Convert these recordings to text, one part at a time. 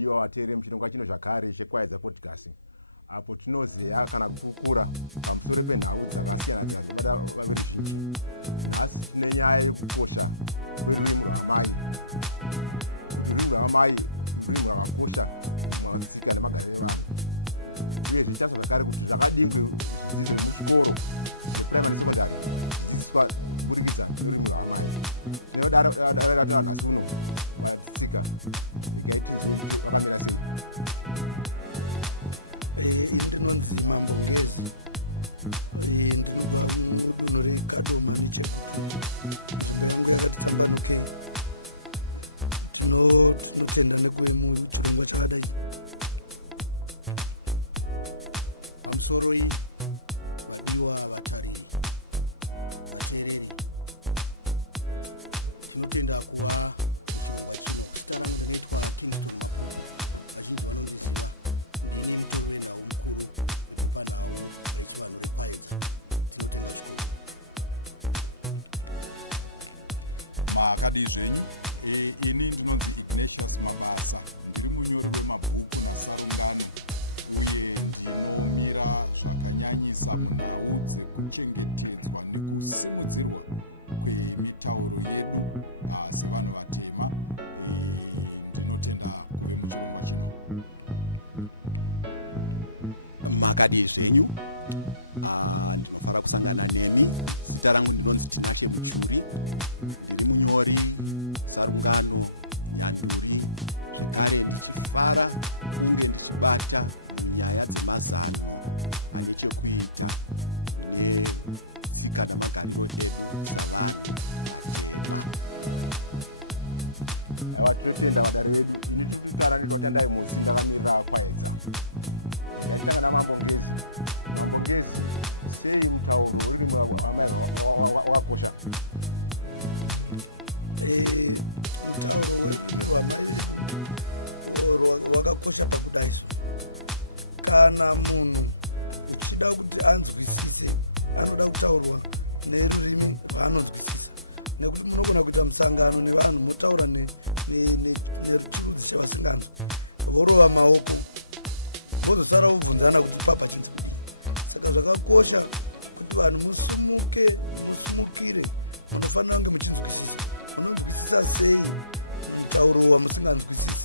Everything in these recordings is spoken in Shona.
vanodiwa vateere muchirongwa chino zvakare chekwaedza podcasting, apo tinozeya kana kukura pamusoro penhau dzakasiyana asi tine nyaya yekukosha kwerurimi rwamai. Rurimi rwamai rurimi rwakakosha mutsika nemagariro evanhu, uye zvichazo zvakare kuti zvakadii muchikoro kuprimary kuburikidza rurimi rwamai. Tinodaro akasuno matsika ikaitaakamira sei. Ndinonzi Mambongezi, ndinobva mudunhu reKadombo Region. Tinotenda nekuve muchirongwa chakadai. Pamusoro iyi vadiwa vatariri vateereri, tinotenda kuva makadi zvenyu. Ndinofanira kusangana nemi. Zita rangu ndinonzi Tinashe Muchuri, ndiri munyori, sarungano, nyanduri, zvakare ndichifara kunge ndichibata nyaya dzemazano ane chekuita netsika namagariro edu avanhu. Tinotenda vatari vedu tisara ndinotandai musi takamira kwaedza tasangana Mambongezi. Mambongezi sei mutauro urimi wakosha? Wakakosha pakudaizvo. Kana munhu uchida kuti anzwisise anoda kutaurwa nerurimi rwaanonzwisisa, nekuti munogona kuita musangano nevanhu motaura neruturudzi chevasangano vorova maoko vozosara vobvunzana kuti papa chii. Saka zvakakosha kuti vanhu musumukire, munofanira kunge muchinzwisisa. Munonzwisisa sei mutauro wamusinganzwisisi?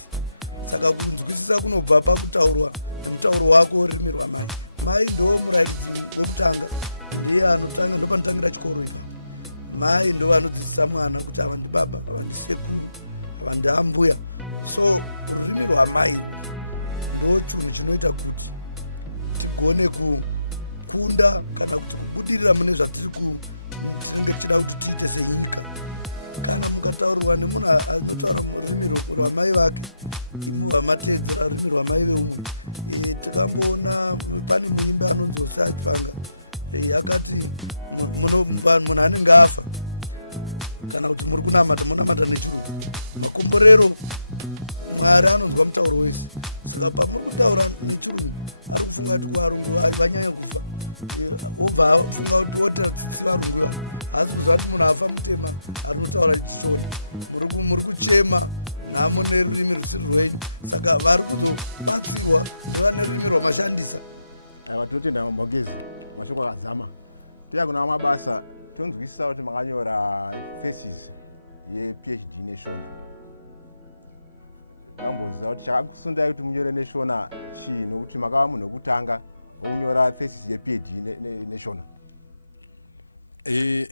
Saka kunzwisisa kunobva pakutaurwa mutauro wako urimi rwamai. Mai ndo muraidzi wekutanga, iye ndopanotangira chikoro ichi. Mai ndo vanobvisisa mwana kuti ava ndibaba, ava ndisekuru, ava ndiambuya. So urimi rwamai ndo chinhu chinoita kuti tigone kukunda kana kuti kubudirira mune zvatiri kunge tichida kuti tiite senyika. Kana mukataurirwa nemunhu anotaura rurimi rwamai vake, vamatedzera rurimi rwamai venyu. Tikamboona pane muimba anonzi Osakanga yakati munhu anenge afa kana kuti muri kunamata munamata nechirungu, makomborero Mwari anonzwa mutauro wese. Saka pakutaura nechirungu ari kufunga kuti vanhu vanyanya kufa, obva afunga kuti wotatsiramvura asi kuzva kuti munhu afa mutema ari kutaura chisoni, muri kuchema nhamo nerurimi rusiri rwenyu. Saka vari kubatsirwa nevanerurimi rwamashandisa. Tinotenda Mambongezi, mashoko akadzama. Tiya kuna mabasa tonzwisisa kuti makanyora thesis yePhD Nation. Tamboziva kuti chakakusundai kuti munyore Nation chinhu, kuti makava munhu wekutanga wokunyora thesis yePhD Nation.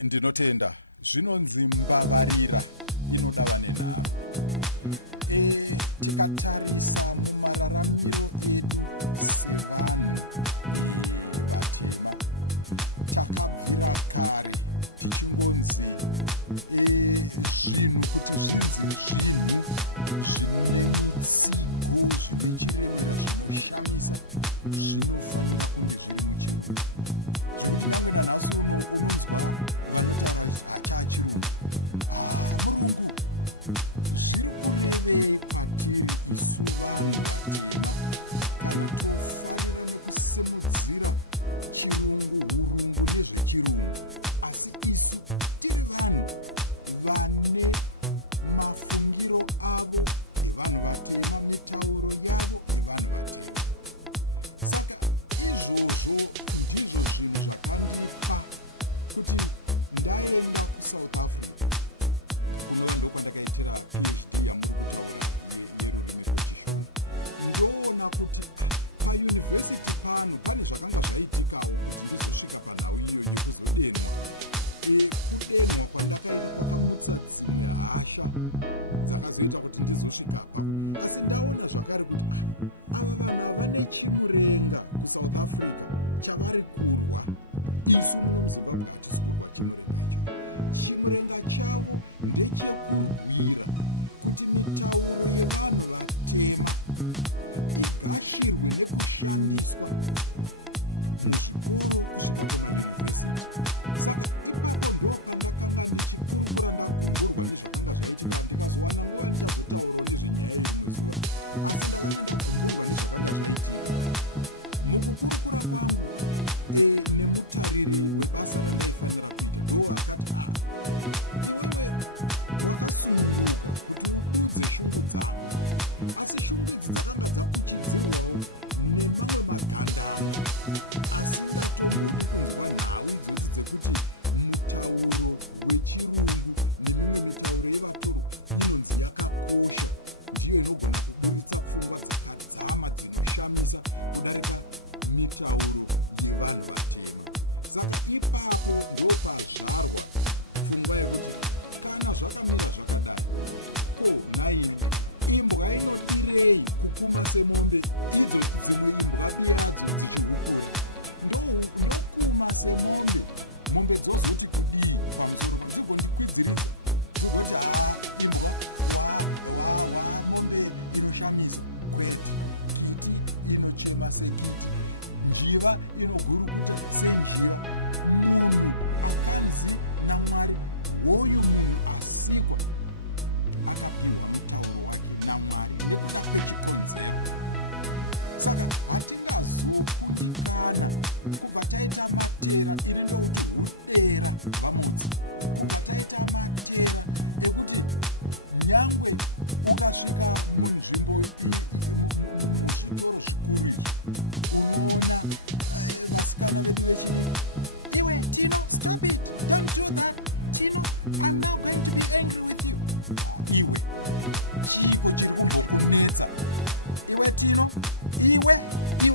Ndinotenda zvinonzi mbavarira inoda vanenhau. Tikatarisa mumararamiro edu sevanhu takapfira kare tichingonzi zvinhu kuti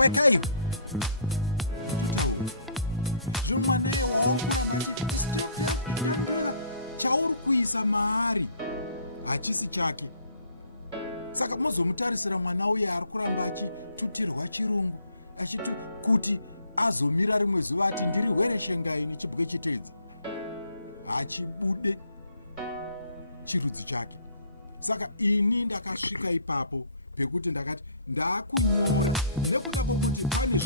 rekai zvimwana chauri kuisa maari hachisi chake. Saka mozomutarisira mwana uye ari kuramba achitutirwa chirungu achiti kuti azomira rimwe zuva ati ndiri were shengai nechibwe chitedzi, hachibude chirudzi chake. Saka ini ndakasvika ipapo pekuti ndakati ndakunyora nekuda kwokuti pane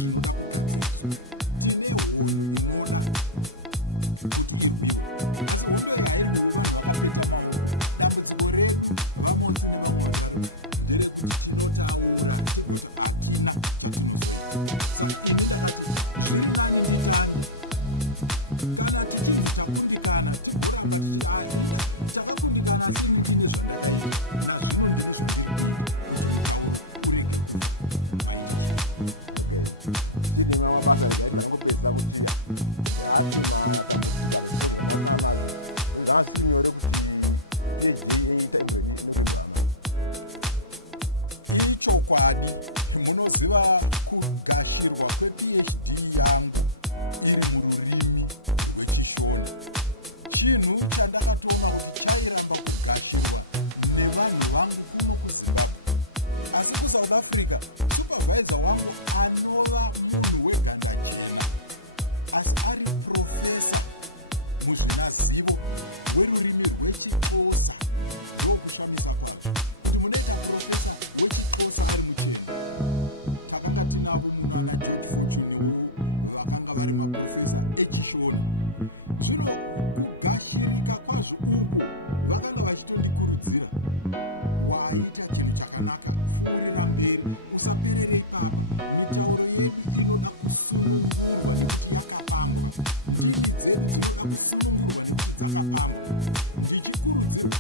zvinotinoona kuti dambudziko redu vamonzi nderekuti tinotaura akina kana titakundikana tigoramba tichani takakundikana timitine ichokwadi. Munoziva kugashirwa kwePhD yangu iri mururimi rwechishona, chinhu chandakatoona kuti chairamba kugashirwa nevanhu vangu kuno kuZimbabwe. Asi kuSouth Africa supervisor wangu anova munhu wegandachena, asi ari profesa muzvinazivo rwerurimi rwechixhosa. Ndokushamisa kwake kuti munoita profesa wechixhosa wemuchena. Takanga tinavo mumwana George Fortune vakanga vari maprofesa echishona. Zvino kugashirika kwazvo uku vakanga vachitondikurudzira, waita chinhu chakanaka, fuurira mberi, usaperere ipapo. Mitauro yedu inoda kusunungurwa nekuti yakapambwa, ndimi dzedu inoda kusunungurwa nekuti dzakapambwa. Ndichikurudzira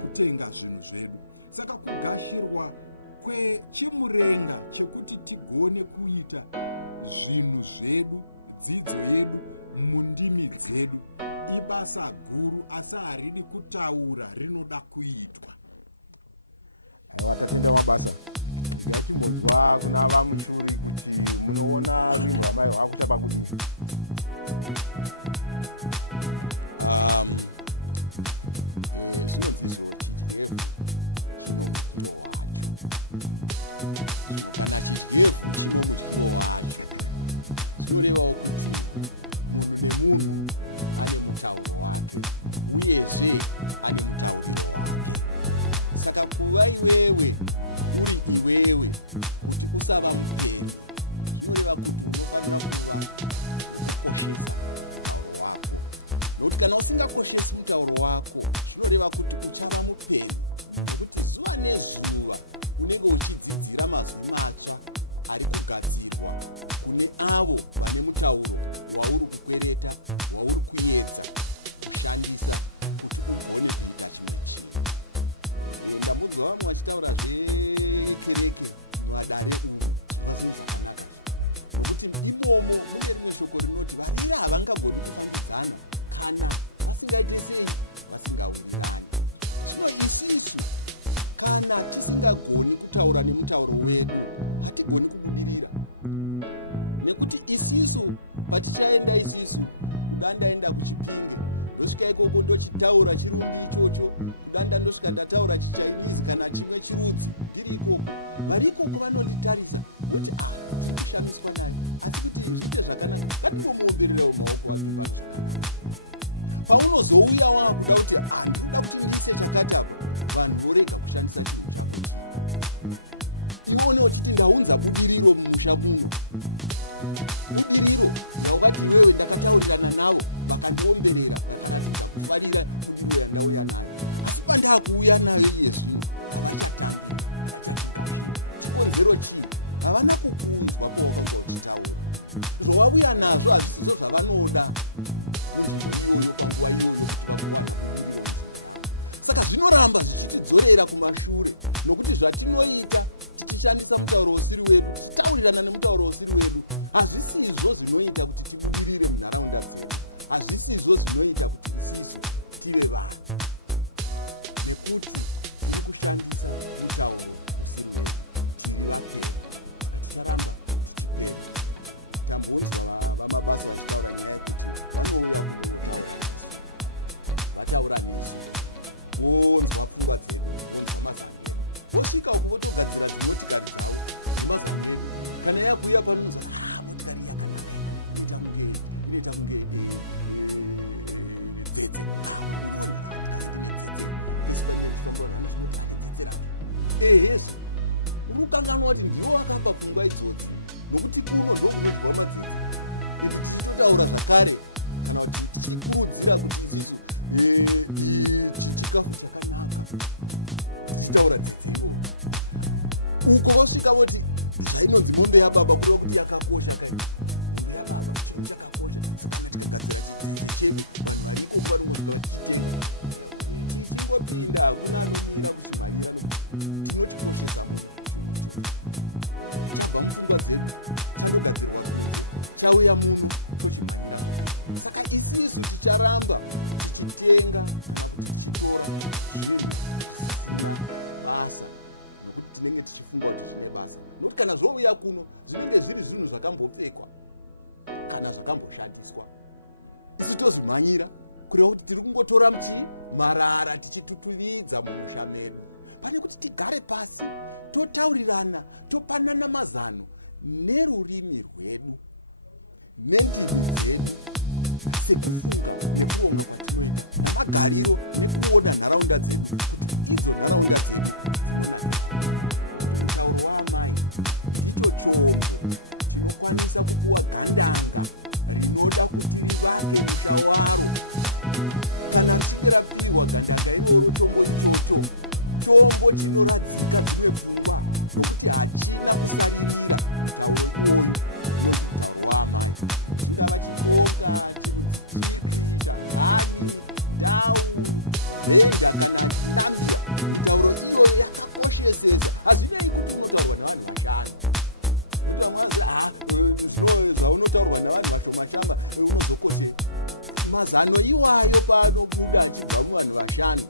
kutenga zvinhu zvedu. Saka kugashirwa kwechimurenga chekuti tigone kuita zvinhu zvedu, dzidzo yedu mundimi dzedu ibasa guru, asi haridi kutaura, rinoda kuitwa. Aiwa mabasa ndachibva kuna vamuturi kuti munoona zvinhu amai vakuita pakuti kureva kuti munhu nemunhu ane mutauro wake. kuti chipinge ndosvika ikoko ndochitaura chirungu ichocho danda ndosvika ndataura chichinese kana chimwe chirudzi ndiri ikoko vari ikoko vanonditarisa kuti kushandiswa nani asi kuti zviite zvakanaka ngatitomombererawo maoko aa paunozouya wakuda kuti ndida kuti ndiise chakatapa vanhu vorega kushandisa chirungu tionewo chiti ndaunza budiriro mumusha muno budiriro naukati wewe ndakataurirana navo vakandiomberera kufarira kuuya ndauya nayo asi pandakuuya nayo yesu chikonzero chii havana kukuudzwa kuokuochitaura zvowauya nazvo hazvizo zvavanoda saka zvinoramba zvichitidzorera kumashure nokuti zvatinoita tichishandisa mutauro usiri wedu tichitaurirana nemutauro usiri wedu hazvisizvo zvinoita kuti tibudirire munharaunda dzedu hazvisizvo zvinoita kuti isusu tive vanhu nekuti tikushandisa mutauro kutaura zvakare kana kuti tichikurudzira kuti tichikafu chakanaka tichitaura uko vasvika voti zvainonzi mombe yababa kuva kuti yakakosha kai chauya munhu saka isusu ticharamba tichitenga basa nokuti tinenge tichifunga kuti zvine basa nokuti kana zvouya kuno zvinenge zviri zvinhu zvakambopfekwa kana zvakamboshandiswa isu tozimhanyira kureva kuti tiri kungotora marara tichitutuvidza mumusha medu pane kuti tigare pasi totaurirana topanana mazano nerurimi rwedu magariro ekuona nharaunda dzedu idzo nharaunda dzedu tauro waamai itochoo tinokwanisa kupuwa gandanga rinoda kuti vane mutawaro kana tichirapiriwa gandanga inewo tombo tinoradzika kune pfungwa nokuti hachina kusangira mazano iwayo paanobuda achibva kuvanhu vashanu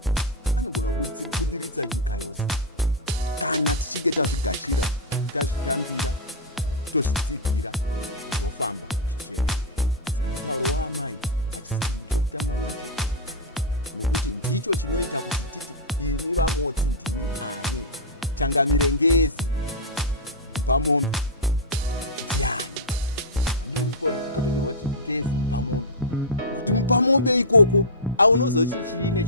pamombe ikoko aunozochichiine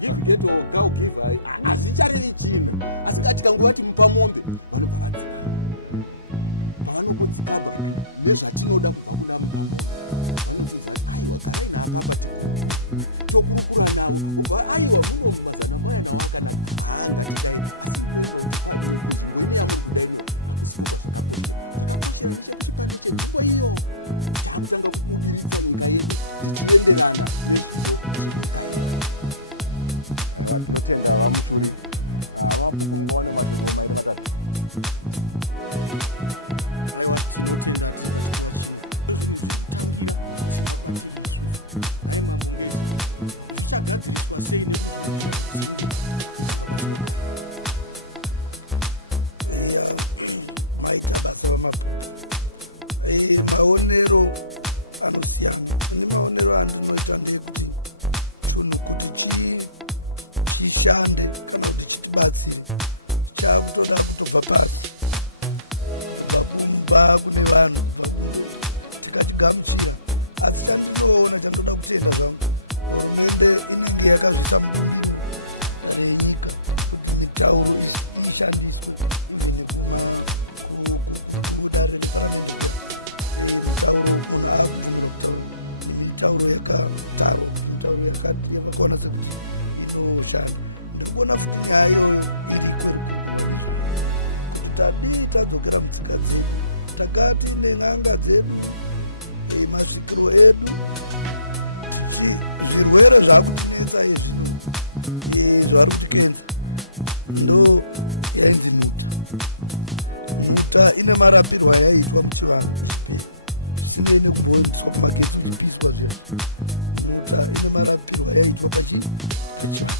chigifiketo gaugivai hazvicharevi chinhu asi katikanguvati mupamombe pavanokodzikaba nezvatinoda kubva kuna tokurukura navo kubva aiwa kuno mumazana moyana wakana Say gamuchira asi chandinoona chandoda kutenda zvangu hurumende inenge yakazvitambuira nenyika kuti mitauro ishandiswe kuda remitauro yakakwana oshanda ndikuona kuti nyayo iriko tadii tadzokera kutsika dzedu tagaa tine n'anga dzedu masvikiro edu zvirwere zvakutinesa izvi zvari kutikenza ndo yaindinota ine marapirwo ayaitwa kuti vanhu zvisivei nekuboniswa kumaketi iripiswa zveota ine marapirwo ayaitwa pachii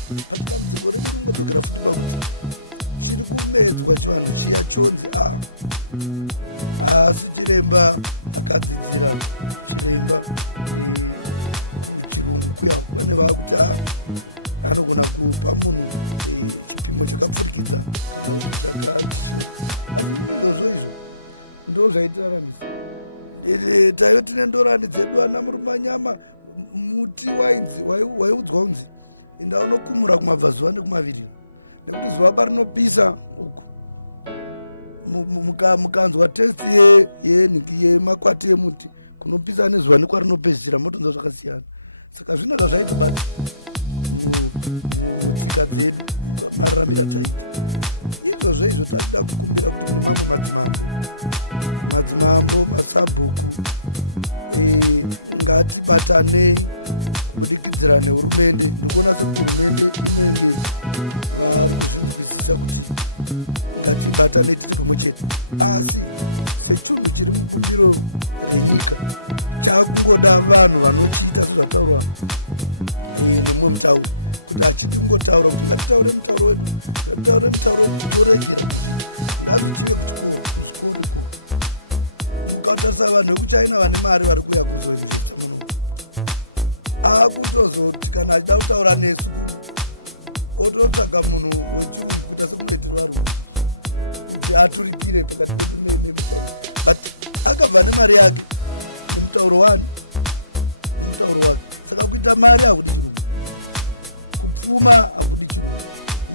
chiri kumedzwa chivanhu chiya chonzi asi chiremba akadzidzira chiremba chirungu vakuti anogona kupa munhu chipimo chakapfurikidza ndo zvaitiraramisa taive tine ndorani dzedu ana murumanyama muti waiudzwa unzi ndaunokumura kumabvazuva nekumaviri nekuti zuva parinopisa mukanzwa testi yemakwati emuti kunopisa nezuva nekwarinopedzisira motonzwa zvakasiyana saka zvina zvazvaitobata nyika dzedu araramira chai izvozvo izvo tatida kukumbira kuti madzimambo masabhuku ngatibatane kudikidzira nehurumende kuona sehurumende inezvisisa kuti ngatibatane tiri kumwe chete asi sechinhu chiri mukundiro yenyika takungoda vanhu vanochiita zvataurwa nemwe mutauro kuti achitingotaura kuti atitaure mutauro unoregera ukatarisa vanhu vekuti aina vane mari vari kuya kuzoi akutozoti kana achida kutaura nesu ototsvaga munhu wekuita sekupetirwaro kuti aturikire tikatiimene but akabva nemari yake mutauro wake saka kuita mari hakudi kupfuma hakudi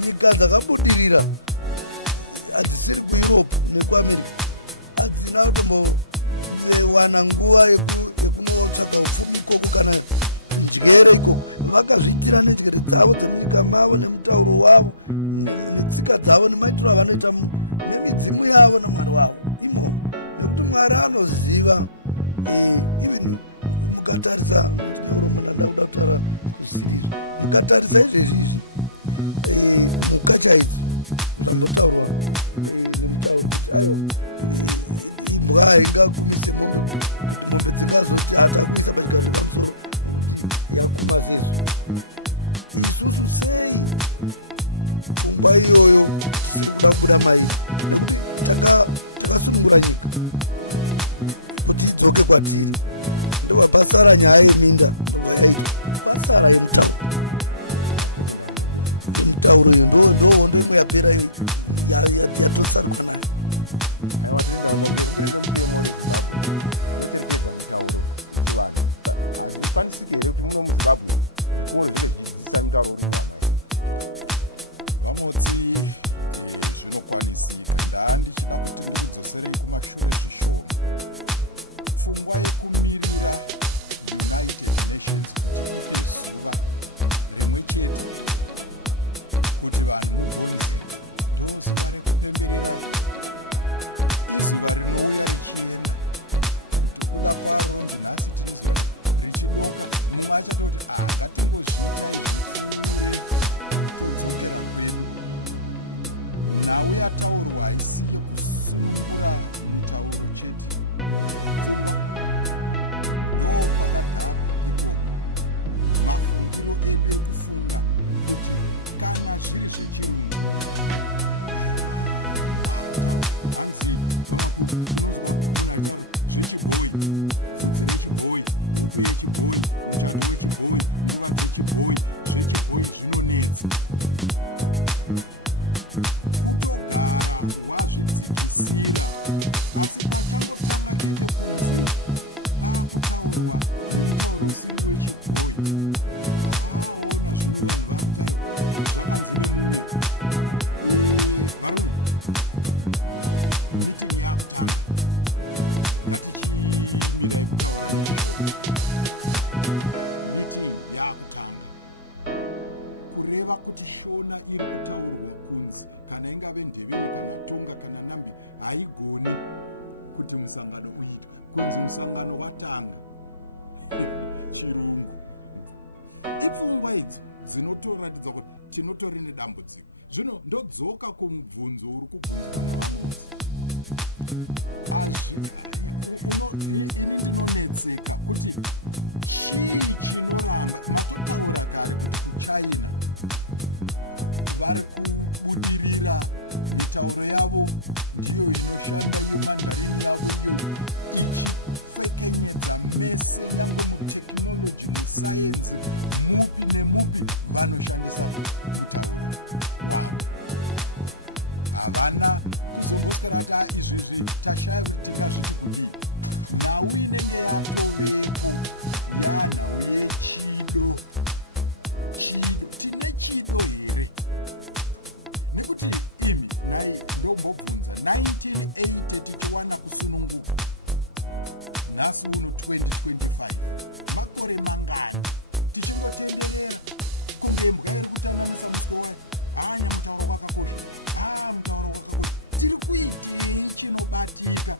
nyika dzakabudirira hadzisiri kueurope nekuamerica hadzina kumbowana nguva yekunotsvaka ufumi ikoko kana njere ikoko vakazviitira nenjere dzavo dzekunyika mavo nemutauro wavo netsika dzavo nemaitiro avanoita nemidzimu yavo nemwari wavo imo nekuti mwari anoziva even mukatarisa mukatarisa izvezvi mukacha idzi vazotaurwa imbwa haingakuise mudzimazotiana kuita maikaaa yakumazizvo isusu sei kumba iyoyo kwabuda mai takasunungura nyika kuti tidzoke kwatiri ndoba pasara nyaya yeminda pasara yemutauro iyo ndoonimwe yapera yatosakana kureva kuti shona iri kutaurwa kunzi kana ingave ndeveni kana tonga kana nambi haigoni kuti musangano uitwe kunzi musangano watanga chirungu. Ipfungwa idzi dzinotoratidza kuti tinotori nedambudziko. Zvino ndodzoka kumubvunzo uri unonetseka kuti chii China vari kubudirira mitauro yavo ndiyo inoekenedza mese yamutekinoloji nesayensi mupi nemupi vanoshandisa havana zokoraka izvezvi tashavitika nauine tine chido here nekuti imi ndombobvunza 98 tichiwana kusununguka nhasi uno 2025 makore mangani tichitotenderera kundembwa nekutaramisa mukowani hanya mutauro wakakosha mutauro wakakosha tiri kuitei chinobatika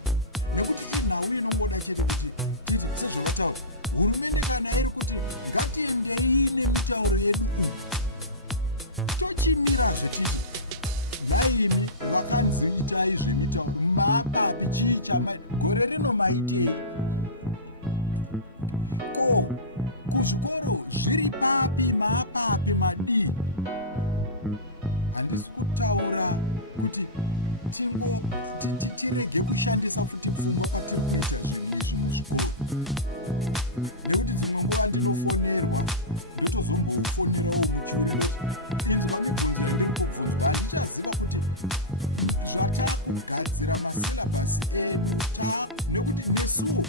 nekuti nhau inomboda chete kuti tizvataura hurumende kana iri kuti ngatiendei nemitauro yedu iyi tochimira zvechii yaini vakanzi itai zvemitauro mapapi chii chamai gore rino maitei ko kuzvikoro zviri papi mapapi madii handisi kutaura kuti tirege kushandisa kuti pfungwa patinoita zvinhu nekuti dzimwe nguva ndinofonerwa nditozofonerwa zvakagadzira masilabhasi nekuti nesuwo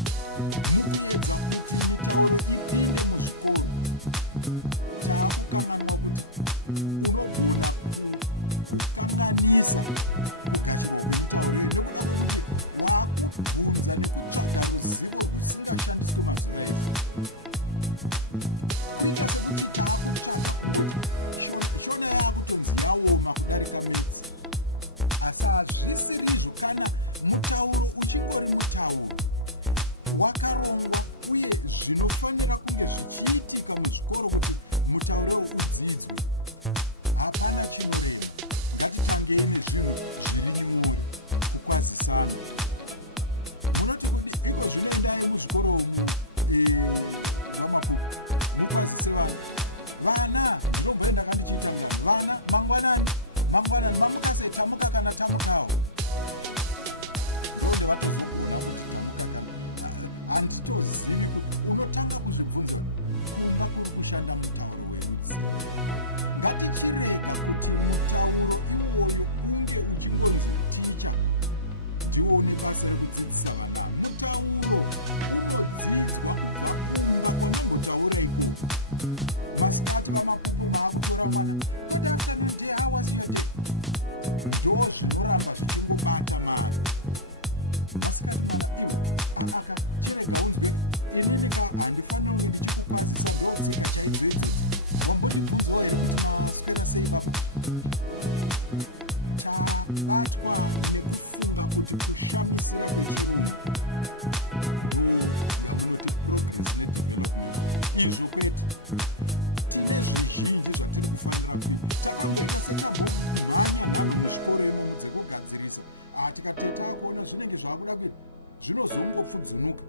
zvinozongopfudzunuka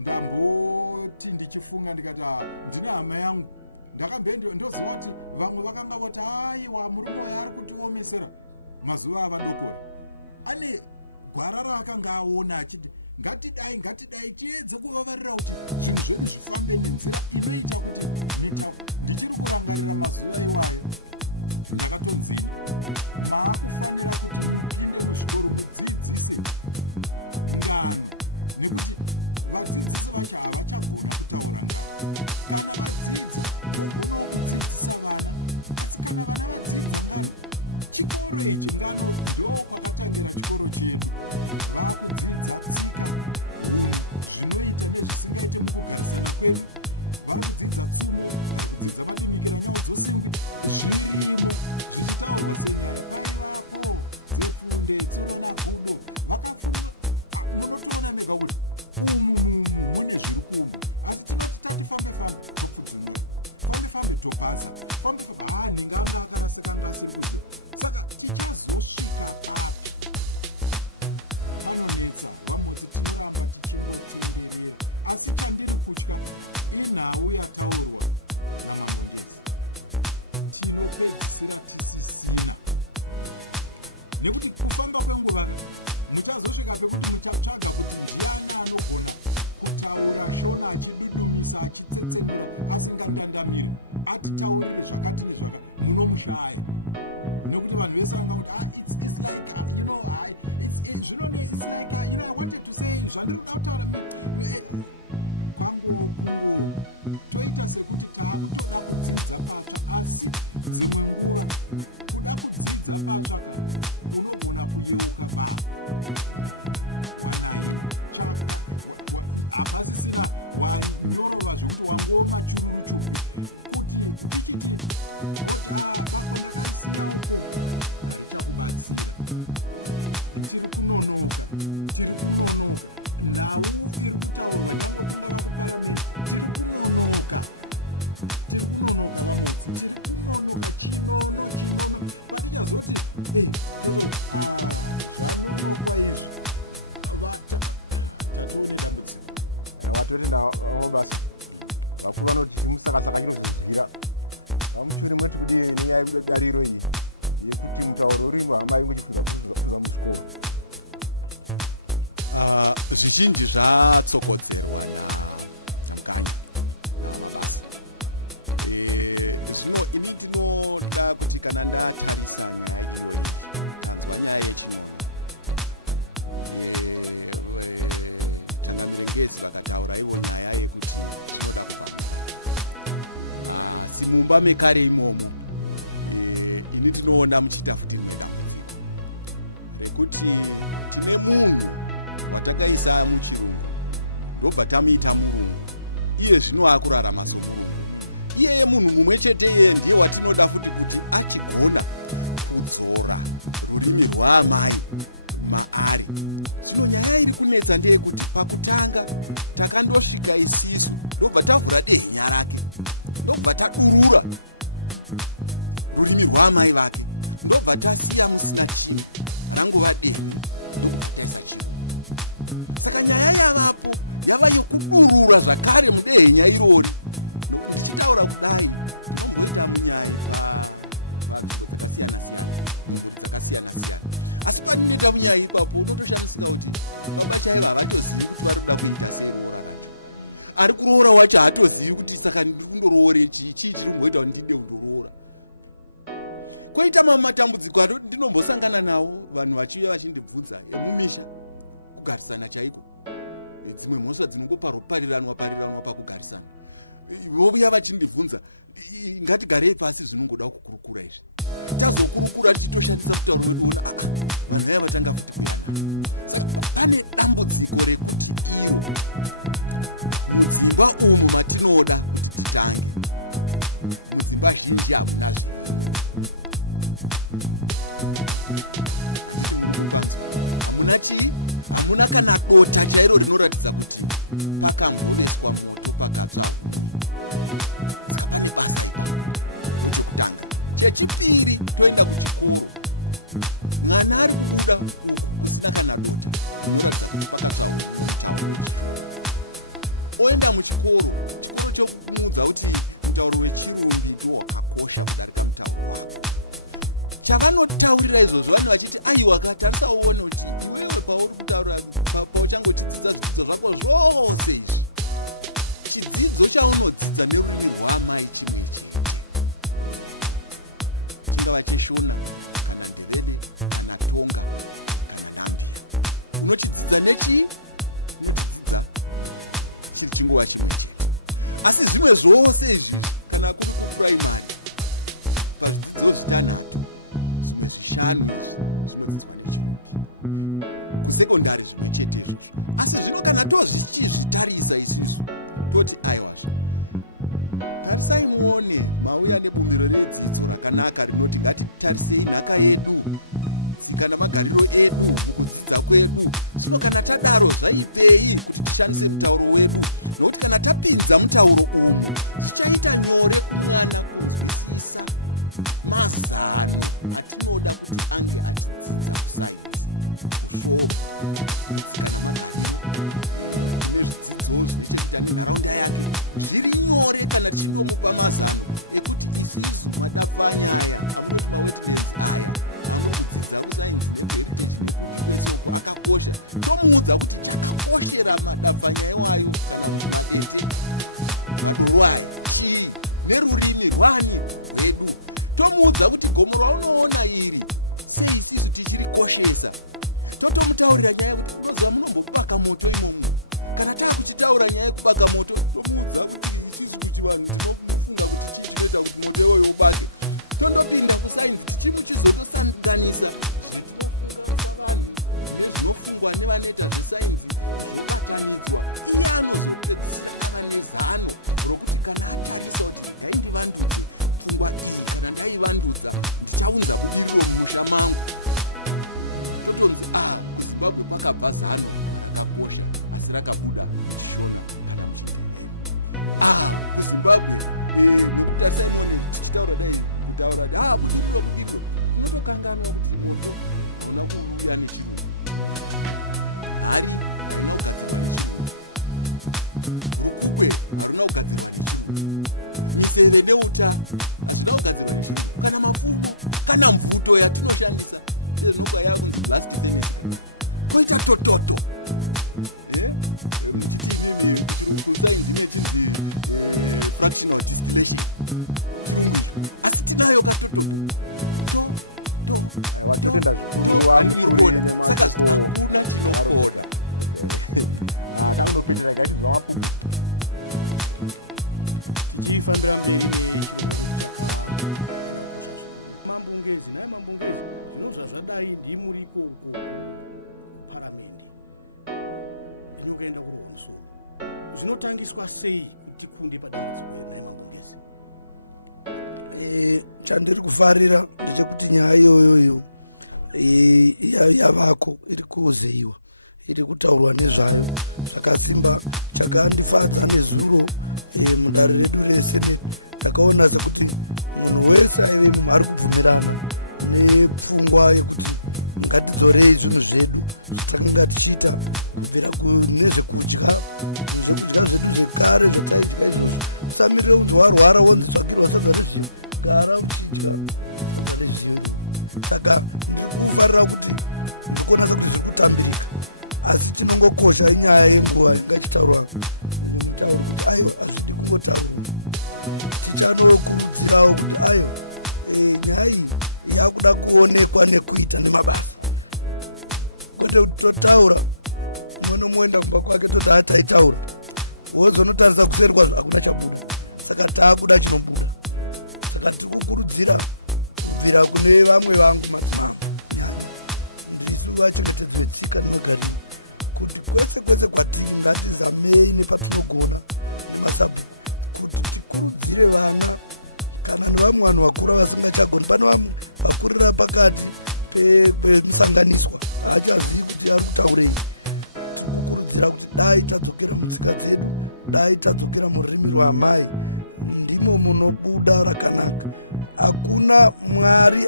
ndamboti ndichifunga ndikati ndina hama yangu ndoziva kuti vamwe vakanga vati aiwa murume waye ari kutiomesera mazuva avanakora ane gwara raakanga aona achiti ngatidai tiedze kuvavarira kuti zvinhu zvifambe inoita kuti ndichiri kuvangarira mazuva iwayo ndakatonzii maakufanira kuti kutsokodzerwa natsakani mabasa. Zvino ini ndinoda kuti kana ndatarisana nyaya yechino vakataura ivo nyaya yekuti simumba mekare imomo ini tinoona muchiita futi rekuti tine munhu watakaisa muchirungu ndobva tamuita mukuru iye zvino akurarama sokuru iyeye munhu mumwe chete iye ndiye watinoda futi kuti achigona kudzora rurimi rwaamai maari. Zvino nyaya iri kunetsa ndeyekuti pakutanga takandosvika isisu ndobva tavhura dehenya rake ndobva tadurura rurimi rwaamai vake ndobva tasiya musina chii ranguva dehenya ndobva taisa chii. Saka nyaya yavapo yava yokudurura zvakare mudehenya irori tichitaura kudai kugoita munyaya dzakasiyana-siyana. Asi panyika munyaya ipapo unotoshandisika kuti baba chaivo havatozivi kuti vari kuda kuita sei. Ari kuroora wacho haatozivi kuti saka ndiri kundoroore chii chiri kungoita kuti ndide kundoroora. Koita mamwe matambudziko ndinombosangana nawo vanhu vachiuya vachindibvunza emumisha kugarisana chaiko. Dzimwe mhosva dzinongopariranwa pakugarisana. Vobuya vachindibvunza ngatigarei pasi zvinongoda kukurukura izvi. Tazokurukura titoshandisa kutaura kuona vanhu vaya vatanga kuti pane dambudziko rekuti mudzimba umu matinoda kuti titange mudzimba zhinji hakunazvo. Hamuna chii? Hamuna kana dota chairo rinoratidza kuti pakamboreswa moto pakatsva. Pane basa rekutanga. Chechipiri toenda kuchikoro. Mwana ari kubuda kusina kana dota pakatsva. Oenda muchikoro, chikoro chokuudza kuti mutauro wechirungu ndiwo wakakosha kudarika mutauro. Chavanotaurira izvozvo vanhu vachiti aiwa katarisaona kuti iwewe pauri kutaura pauchangochidzidza zvidzidzo zvako zvose izvi chidzidzo chaunodzidza nerurimi rwaamai chimwe chingava cheshona kana ndevele kana tonga kana nyanga unochidzidza nechii unochidzidza chiri chingova chimwe. Asi zvimwe zvose izvi kana kuri kupuraimari pazvidzidzo zvitanhatu zvimwe zvishanu kusekondari zvimwe chetezvo. Asi zvino kana tozvichitarisa isusu toti aiwazvo tarisai muone mauya nebumbiro redzidzo rakanaka rinoti ngatitarisei nhaka yedu tsika namagariro edu mukudzidza kwedu. Zvino kana tadaro zvaipei kuti tishandise mutauro wedu nokuti kana tapinza mutauro uyu zvichaita nyore kunyanya kudzidzisa mazano atinoda kuti ange achidzidzisa nharaunda yake zviri nyore kana tichitomupa mazano ekuti isusu madafanyaya akakosha tomuudza kuti chakakoshera madafanya iwayo rwayo chii nerurimi rwani rwedu. Tomuudza kuti gomo raunoona iri sei isisu tichirikoshesa. Totomutaurira nyaya yekuti unoziva munombopaka moto imomo. Kana taakutitaura nyaya yekupaka moto tomuudza kuti isisu kuti vanhu tinofunga kuti tichitoita kuti moto iwoyo ubate. Tondopinda kusaini chiri chizotosanzanisa zvinofungwa nevanoita zvesaini akanidzwa iano nezano rokuti kana akatisa kuti ndaivandudza pfungwa kana ndaivandudza ndichaunza kuti iwo mumusha mangu totonzi zimbabwe pakabva zano rakakosha asi rakabuda zimbabwe tinotangiswa sei tikunde padambudziko remangongezi? Chandiri kufarira ndechekuti nyaya iyoyoyo yavako iri kuozeyiwa, iri kutaurwa nezvayo zvakasimba. Chakandifadza nezuro mudare redu resine, takaona sekuti munhu wese aive munhu ari kubvumirana nepfungwa yekuti ngatidzorei zvinhu zvedu takanga tichiita kubvira nezvekudya zvedu zvekare zvetaiaa tisamirire kuti warwara wozvitsvakirwa sezvaruti gara kudya zvedu. Saka ndikufarira kuti ndikuona sekuti zvikutambirika, asi tinongokosha inyaya yenguva ingachitaurwa ayo hazvidi kungotaurwa. Tichanokurudzirawo kuti ayo nyaya iyi yakuda kuonekwa nekuita nemabasa, kwete kuti totaura unonomuenda kumba kwake toti ataitaura wozonotarisa kuserwa hakuna chabuda. Saka taakuda chinobuda. Saka tikukurudzira kubvira kune vamwe vangu mazimama ndisuru vachengetedzwe tsika nemagariro kuti kwese kwese kwatiri ngatizamei nepatinogona masabhu kuti tikurudzire vana kana nevamwe vanhu vakura vasingachagoni. Pane vamwe vakurira pakati pemisanganiswa haachazii kuti ari kutaurei. Tikukurudzira kuti dai tadzokera mutsika dzedu, dai tadzokera mururimi rwaamai, ndimo munobuda rakanaka. Hakuna mwari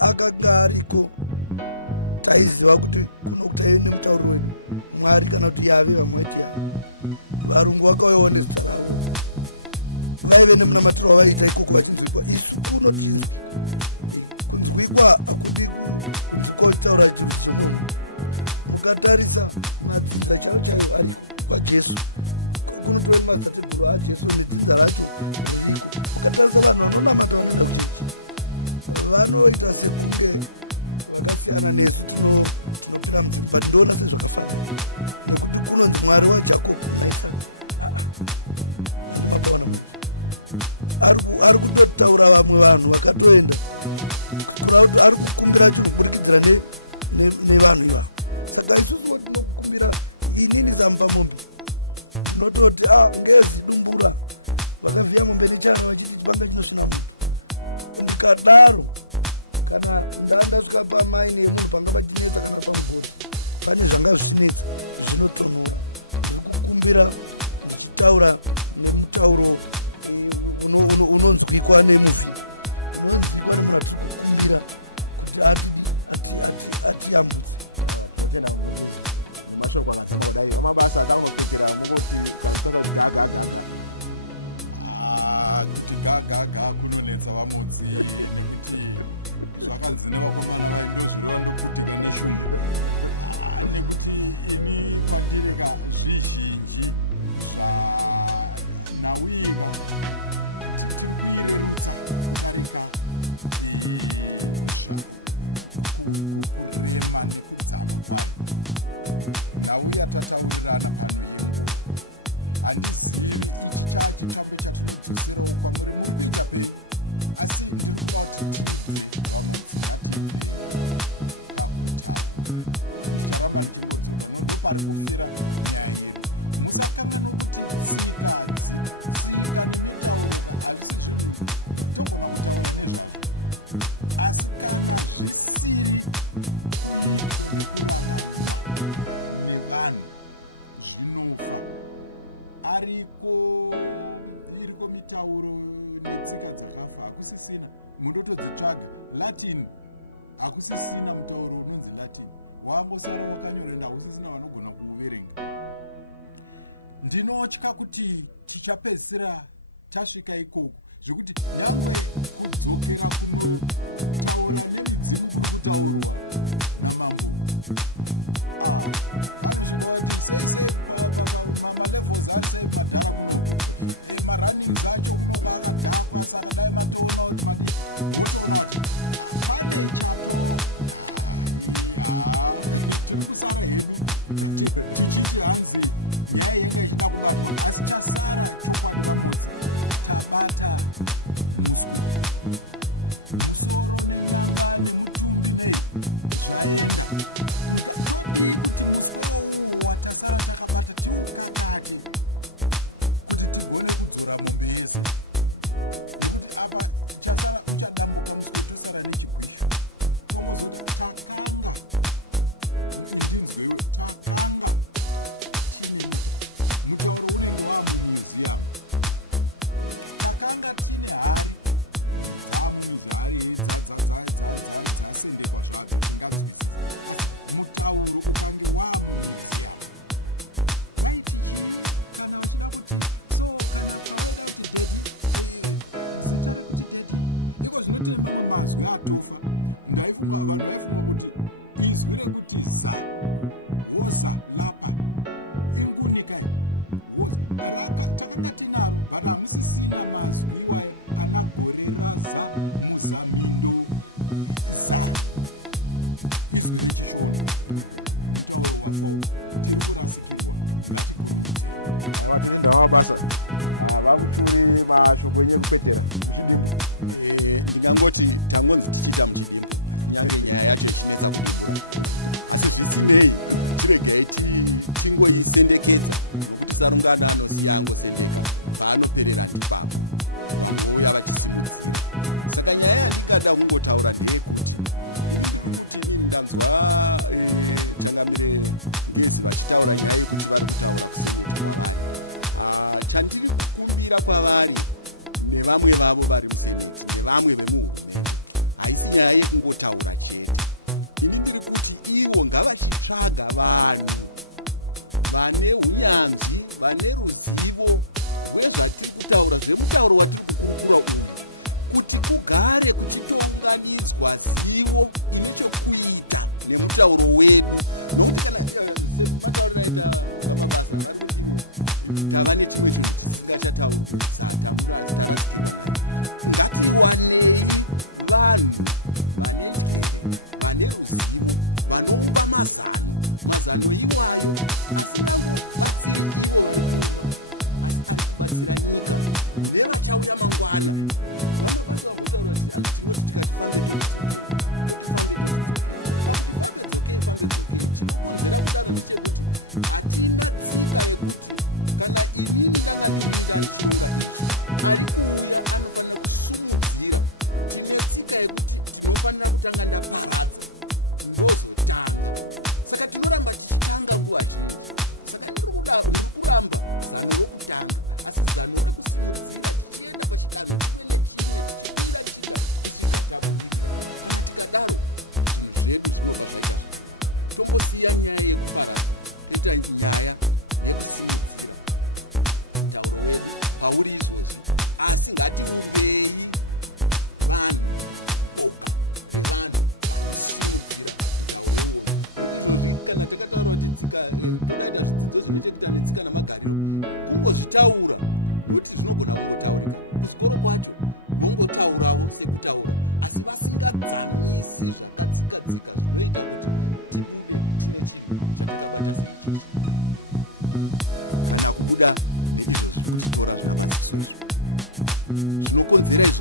akanga ariko taiziva kuti unokutaii nemutauro mwari kana kuti yave vamwecha. Varungu vakauyawo nezvavo vaive nemunamatiro wavaita ikoko vachinzwikwa. Isu kunoti kunzwikwa hakuti kotaura chinhu. Ukatarisa madzidza charo chaiwo ari kwajesu, kunotori madzitateguru ajesu nedzidza racho. Ukatarisa vanhu vanonamata vanoita sekunge vakasiyana nesu tinopira pandiona sezvakafanana nekuti kunonzi mwari wajakobo ari kutotaura vamwe vanhu vakatoenda ari kukumbira chinoburikidza nevanhu iva. Saka isusu tinokumbira inini zamupa munhu tinototi ngezidumbura vakavhiya mombe nechana vachipanga chinosvina ukadaro kana ndandasvika pamaini yemunhu panga pachineta kana pamugoro pane zvanga zvisineti zvinotonhora. Kukumbira tichitaura nemutauro unonzwikwa nemufi unonzwikwa nemunhu atikukumbira kuti atiyambudza mashoko akatodai amabasa akaunopikira nokoti kuti gagaga kunonetsa vamodzi zvakadzinwa mapereka zvizhinji nauiva nauya tataurirana Latin hakusisina mutauro unonzi Latin wambosakanyorenda hakusisina vanogona kuuverenga. Ndinotya kuti tichapedzisira tasvika ikoko zvekuti yave kudzokera kunotaura nemudzimu dzokutaurwa namambo malevels acho emadhara marunning zacho vakadhakwa saka dai matoona kuti basa vamuturi mashoko enyekupetera ndingangoti tangonzi tichiita muchipinda nyange nyaya yacho isineka asi zvisinei kuregai tingoisendekeza tisarungana anosiyango sendeka vaanoperera ndipamo uya vachisimudza saka nyaya yatitanda kungotaura ndeyekuti ndanzwa mutangamire ngezi vachitaura nyaya yekuti varikutaura chandiri kukumbira kwavari nevamwe vavo vari kuseni nevamwe vemuhuu haisi nyaya yekungotaura chete ini ndiri kuti ivo ngavachitsvaga vanhu vane unyanzvi vane ruzivo rwezvatiri kutaura zvemutauro watiri kukumbura uyu kuti kugare kuchitounganidzwa zivo ine chokuita nemutauro wedu nokuti kana tava netimwe zvisingachatauri saka ngatiwanei vanhu vane ruzivo vanokupa mazano iwano nevachauya mangwana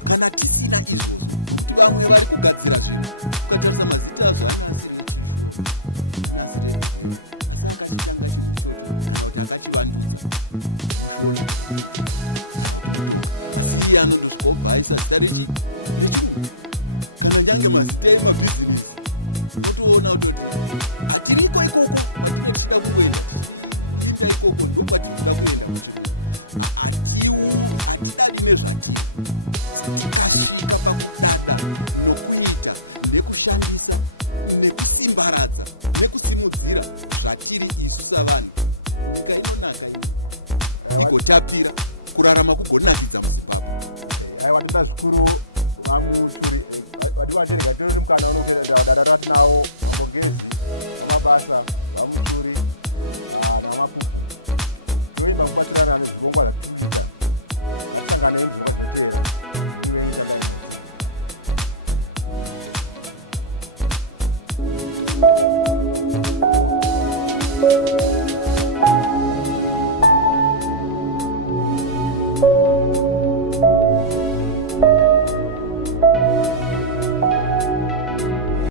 kana tisina izvozvo kuti vamwe vari kugadzira zvinhu ukatarisa mazita azvo asi anozosvobva aisa zita rechi kana nyange mazita emabhizinesi otoona kutoti hatiriko ikoko atinochida kuenda ita ikoko ndokwatinoda kuenda hatidadi nezvatiri tikasvika pakudada nokuita nekushandisa nekusimbaradza nekusimudzira zvatiri isu savanhu nyika inonaka igotapira kurarama kugonakidza musipavo aiwa ndida zvikuru vamuturi vadivatirega tiri mukana unoedada ratinawo ogezi namabasa vamuturi namapu toimba kubatirana nezvirongwa zvatiriita asangana nezvirongwa zvatera